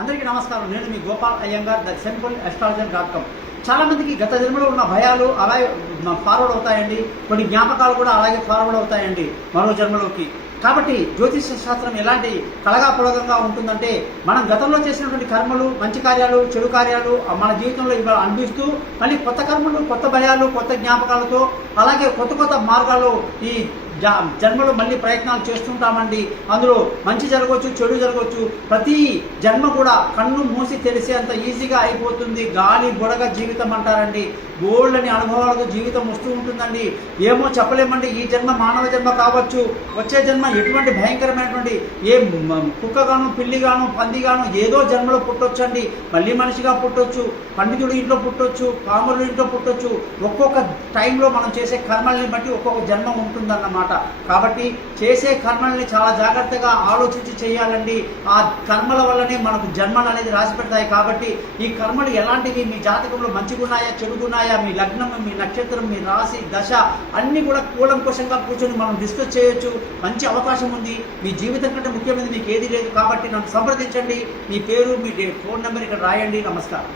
అందరికీ నమస్కారం. నేను మీ Gopal Iyengar, the simple astrologer.com. చాలామందికి గత జన్మలో ఉన్న భయాలు అలాగే ఫార్వర్డ్ అవుతాయండి. కొన్ని జ్ఞాపకాలు కూడా అలాగే ఫార్వర్డ్ అవుతాయండి మరో జన్మలోకి. కాబట్టి జ్యోతిష శాస్త్రం ఎలాంటి కలగాపులగంగా ఉంటుందంటే, మనం గతంలో చేసినటువంటి కర్మలు, మంచి కార్యాలు, చెడు కార్యాలు మన జీవితంలో ఇవాళ అనిపిస్తూ మళ్ళీ కొత్త కర్మలు, కొత్త భయాలు, కొత్త జ్ఞాపకాలతో అలాగే కొత్త మార్గాల్లో ఈ జన్మలో మళ్ళీ ప్రయత్నాలు చేస్తుంటామండి. అందులో మంచి జరగవచ్చు, చెడు జరగవచ్చు. ప్రతి జన్మ కూడా కన్ను మూసి తెలిసేంత ఈజీగా అయిపోతుంది. గాలి బుడగ జీవితం అంటారండి. గోల్డ్ని అనుభవాలతో జీవితం వస్తూ ఉంటుందండి. ఏమో చెప్పలేమండి. ఈ జన్మ మానవ జన్మ కావచ్చు, వచ్చే జన్మ ఎటువంటి భయంకరమైనటువంటి ఏ కుక్కగాను, పిల్లిగాను, పందిగాను ఏదో జన్మలో పుట్టొచ్చండి. మళ్ళీ మనిషిగా పుట్టొచ్చు, పండితుడి ఇంట్లో పుట్టొచ్చు, పామరుడి ఇంట్లో పుట్టొచ్చు. ఒక్కొక్క టైంలో మనం చేసే కర్మల్ని బట్టి ఒక్కొక్క జన్మ ఉంటుందన్నమాట. కాబట్టి చేసే కర్మల్ని చాలా జాగ్రత్తగా ఆలోచించి చేయాలండి. ఆ కర్మల వల్లనే మనకు జన్మలు అనేది రాసి పెడతాయి. కాబట్టి ఈ కర్మలు ఎలాంటివి, మీ జాతకంలో మంచిగున్నాయా, చెడుగున్నాయా, మీ లగ్నం, మీ నక్షత్రం, మీ రాశి, దశ అన్నీ కూడా కూలంకోశంగా కూర్చొని మనం డిస్కస్ చేయొచ్చు. మంచి అవకాశం ఉంది. మీ జీవితం కంటే ముఖ్యమైనది మీకు ఏది లేదు. కాబట్టి నన్ను సంప్రదించండి. మీ పేరు, మీ ఫోన్ నెంబర్ ఇక్కడ రాయండి. నమస్కారం.